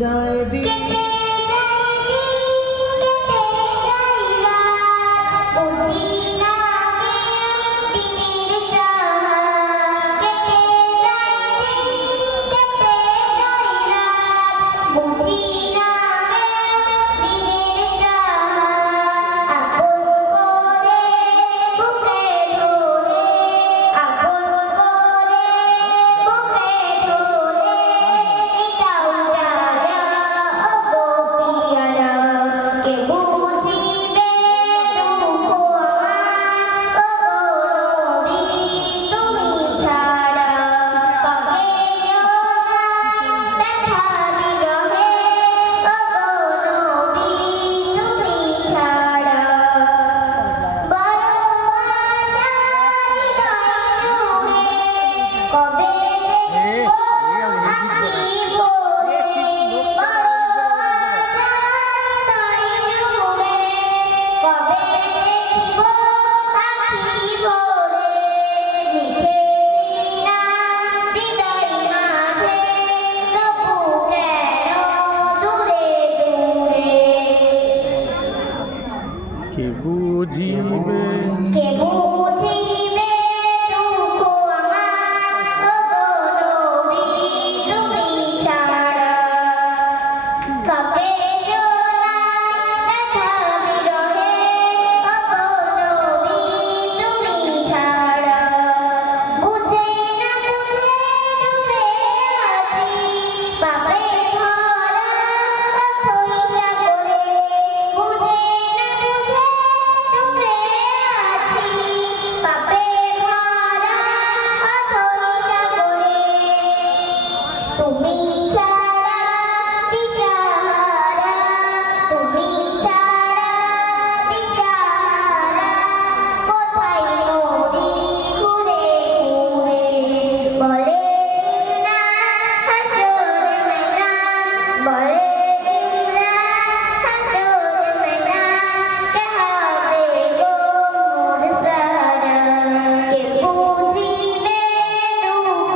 যায় দিন কে বুঝিবে দুঃখ আমার নবী তুমি ছাড়া কাকে শোনাই ব্যথা বিরহে নবী তুমি ছাড়া বুঝে না বুঝে ডুবে আছি পাপে ভরা অথই সাগরে বুঝে তুমি ছাড়া দিশাহারা তুমি ছাড়া দিশাহারা কোথায় মরি ঘুরে ঘুরে বলে না হাসর ময়দান বলে না হাসর ময়দান কে হবে গো মোর সারা কে বুঝিবে দুঃখ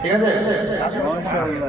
ঠিক আছে।